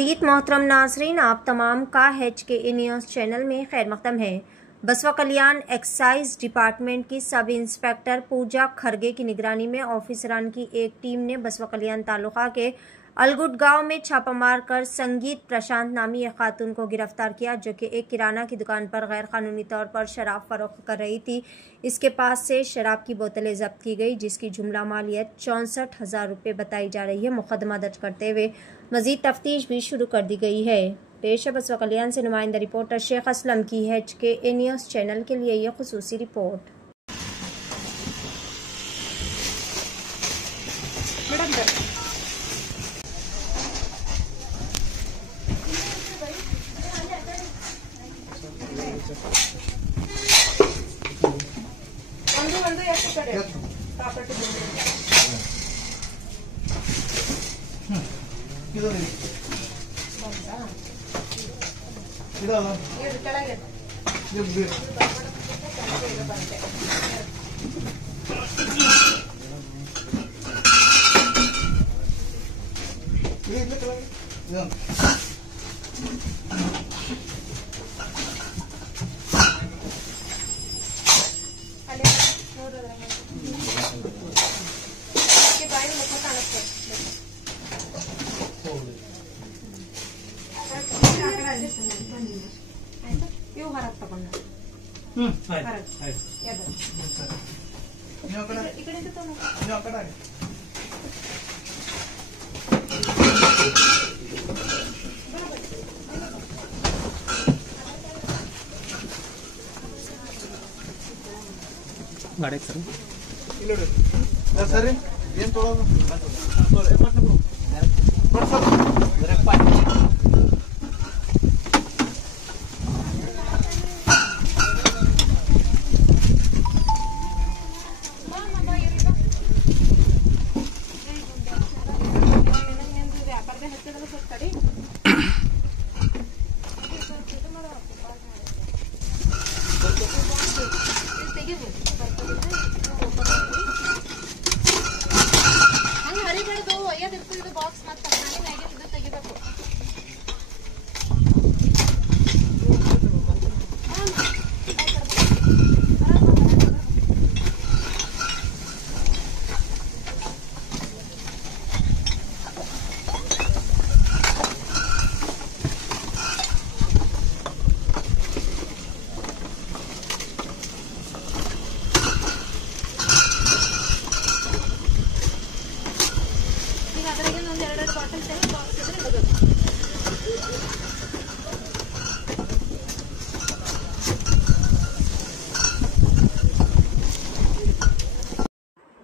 खुशामदीद मोहतरम नाजरीन, आप तमाम का HKA न्यूज़ चैनल में खैर मकदम है। बसवा कल्याण एक्साइज डिपार्टमेंट की सब इंस्पेक्टर पूजा खरगे की निगरानी में ऑफिसरान की एक टीम ने बसवा कल्याण तालुका के अलगुट गांव में छापा मारकर संगीत प्रशांत नामी एक खातून को गिरफ्तार किया, जो कि एक किराना की दुकान पर गैर कानूनी तौर पर शराब फरोख्त कर रही थी। इसके पास से शराब की बोतलें जब्त की गई, जिसकी जुमला मालियत 64,000 रुपये बताई जा रही है। मुकदमा दर्ज करते हुए मजीद तफ्तीश भी शुरू कर दी गई है। पेश है बसवा कल्याण से नुमाइंदा रिपोर्टर शेख असलम की HKA न्यूज़ चैनल के लिए यह खुसूसी रिपोर्ट। गाड़ी सर ಏನು ತೊಗೊಳೋದು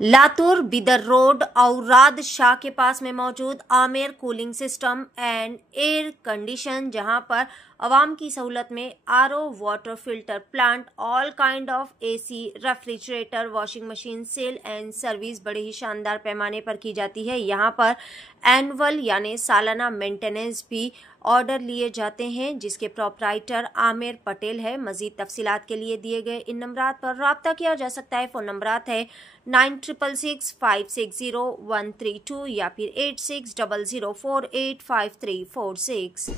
लातूर बिदर रोड औराद शाह के पास में मौजूद Amer cooling system and air condition, जहां पर आवाम की सहूलत में RO water filter plant, all kind of AC, refrigerator, washing machine sale and service बड़े ही शानदार पैमाने पर की जाती है। यहां पर एनुअल यानी सालाना मेंटेनेंस भी ऑर्डर लिए जाते हैं, जिसके प्रोपराइटर आमिर पटेल है। मजीद तफसीलात के लिए दिए गए इन नंबरात पर रब्ता किया जा सकता है। फ़ोन नंबरात है 9666560132 या फिर 8600485346।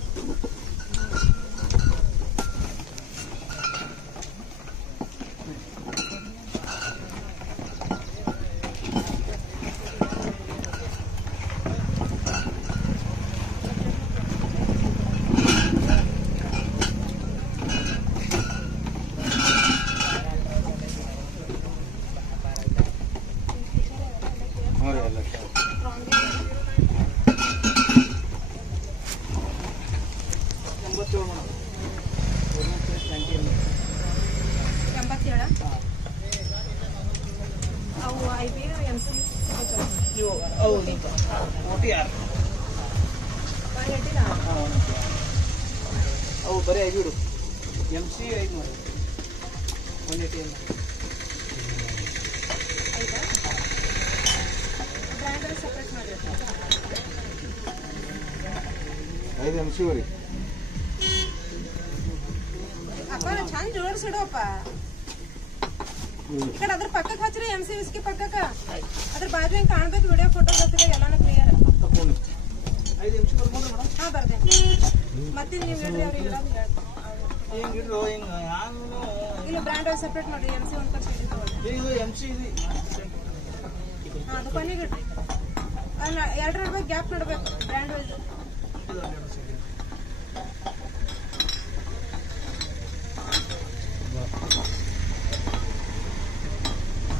ಬರೀ 5 MC 500 180 5 MC ವರಿ ಅಪ್ಪ ಚಂದ ಜೋಡಿಸಿಡಪ್ಪ ఇక్కడ ಅದರ ಪಕ್ಕಕ್ಕೆ ಹಚ್ಚಿರಿ MCVS ಗೆ ಪಕ್ಕಕ್ಕೆ ಅದರ ಬಾಜು ಹಿಂಗ್ ಕಾಣಬೇಕು ವಿಡಿಯೋ ಫೋಟೋ ಬರ್ತಿದೆ ಎಲ್ಲಾನು ಕ್ಲಿಯರ್ 5 MC ಬರ್ಬೋದು ಮೇಡಮ್. ಹಾ ಬರ್ದೆ ಮತ್ತೆ ನೀವು ಹೇಳ್ರಿ ಅವ್ರಿಗೆ ಹಿಂಗೆ ಇಡ್ರು ಹಿಂಗೆ ನಾನು ಇಲ್ಲ ಬ್ರ್ಯಾಂಡ್ ವೈಸ್ ಸಪ್ರೇಟ್ ಮಾಡಿ MC ಒಂದು ಕಡೆ ಇಡಿ ಇದು MC ಇದು ಹಾ ಅದು ಕೊನೆಗೆ ಇಡ್ರಿ ಅಲ್ಲ ಎರಡು ನಡುವೆ ಗ್ಯಾಪ್ ನಡಬೇಕು ಬ್ರ್ಯಾಂಡ್ ವೈಸ್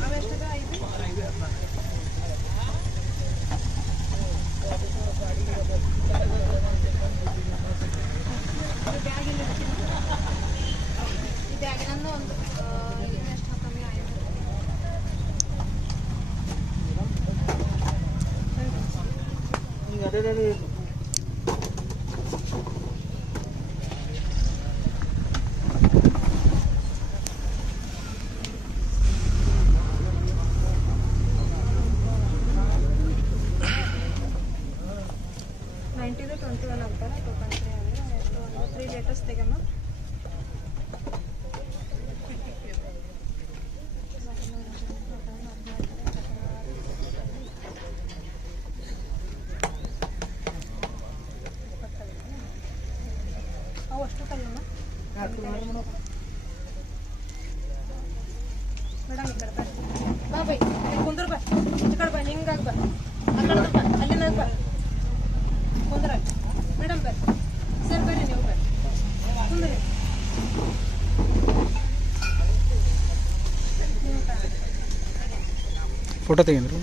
ಅವೆಷ್ಟದ 5 ಬ್ಯಾಗಿನ ಈ ಬ್ಯಾಗಿನ ಒಂದು ಎಷ್ಟು ಕಮ್ಮಿ ಆಯ್ತು ಹಿಂಗೆ ಅದೇ ನೈಂಟಿದು 21 ಆಗ್ತಲ್ಲ 2.3 ಅಂದರೆ ಎಷ್ಟು 3 ಲೀಟರ್ಸ್ ತೆಗಮ್ಮ ಅವು ಅಷ್ಟು ತಗೊಮ್ಮ ಮೇಡಮ್ ಈ ಕಡೆ ಬಾ ಬೈ ಕುಂದ್ರ ಬಾ ಈ ಕಡೆ ಬಾ ಹಿಂಗಾಗಿ ಬಾ ಆ ಕಡೆ ಬಾ ಅಲ್ಲಿಂದ ಬಾ ಕುಂದ್ರ ಮೇಡಮ್ ಬರ್ರಿ ಸರ್ ಬರ್ರಿ ನೀವು ಬರ್ರಿ ಕುಂದ್ರಿ ಫೋಟೋ ತೆಗೆಂದ್ರು